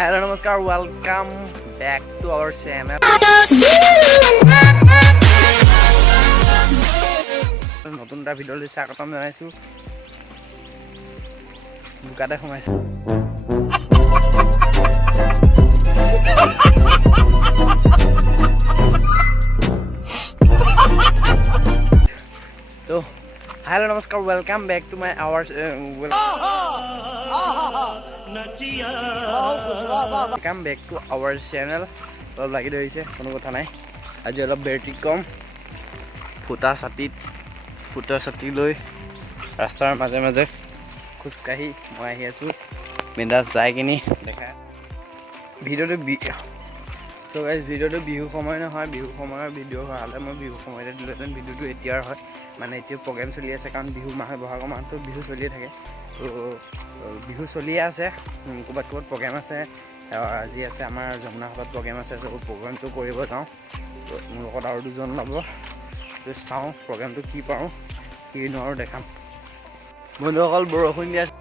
Hello, namaskar. Welcome back to our channel. নতুন এটা ভিডিঅ'লৈ স্বাগতম জনাইছো। বুকাতে সোমাইছো। তো hello, namaskar. Welcome back to my welcome back to our channel. অলপ লাগি ধৰিছে কোনো কথা নাই। আজি অলপ বেৰটি কম ফুটা ছাতি লৈ ৰাস্তাৰ মাজে মাজে খোজকাঢ়ি মই আহি আছো। বিন্দাস যাই কিনি দেখা ভিডিঅ'টো তো গাইজ ভিডিঅ'টো বিহু সময় নহয়, বিহু সময়ৰ ভিডিঅ' হ'লে মই বিহু সময়তে দিলোহেঁতেন। ভিডিঅ'টো এতিয়াৰ হয় মানে এতিয়া প্ৰগ্ৰেম চলি আছে, কাৰণ বিহু মাহ বহাগৰ মাহটো বিহু চলিয়ে থাকে। তো বিহু চলিয়ে আছে, ক'ৰবাত প্ৰগ্ৰেম আছে। আজি আছে আমাৰ যমুনা হলত প্ৰগ্ৰেম আছে, তো প্ৰগ্ৰেমটো কৰিব যাওঁ। তো মোৰ লগত আৰু দুজন ল'ব, তো চাওঁ প্ৰগ্ৰেমটো কি পাৰোঁ কি নোৱাৰোঁ দেখাম। বন্ধুসকল বৰষুণ দি আছে।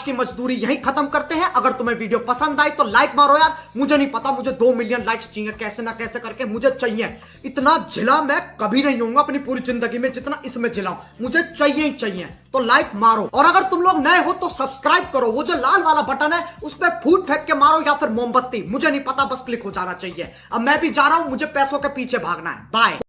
आज की मजदूरी यहीं खत्म करते हैं। अगर तुम्हें वीडियो पसंद आई तो लाइक मारो यार। मुझे नहीं पता, मुझे 2 मिलियन लाइक्स चाहिए, कैसे ना कैसे करके मुझे चाहिए। इतना झिला मैं कभी नहीं होऊंगा अपनी पूरी जिंदगी में जितना इसमें झिलाऊं, मुझे चाहिए ही चाहिए। तो लाइक मारो, और अगर तुम लोग नए हो तो सब्सक्राइब करो। वो जो लाल वाला बटन है उस पर फूट फेंक के मारो या फिर मोमबत्ती, मुझे नहीं पता, बस क्लिक हो जाना चाहिए। अब मैं भी जा रहा हूं, मुझे पैसों के पीछे भागना है। बाय।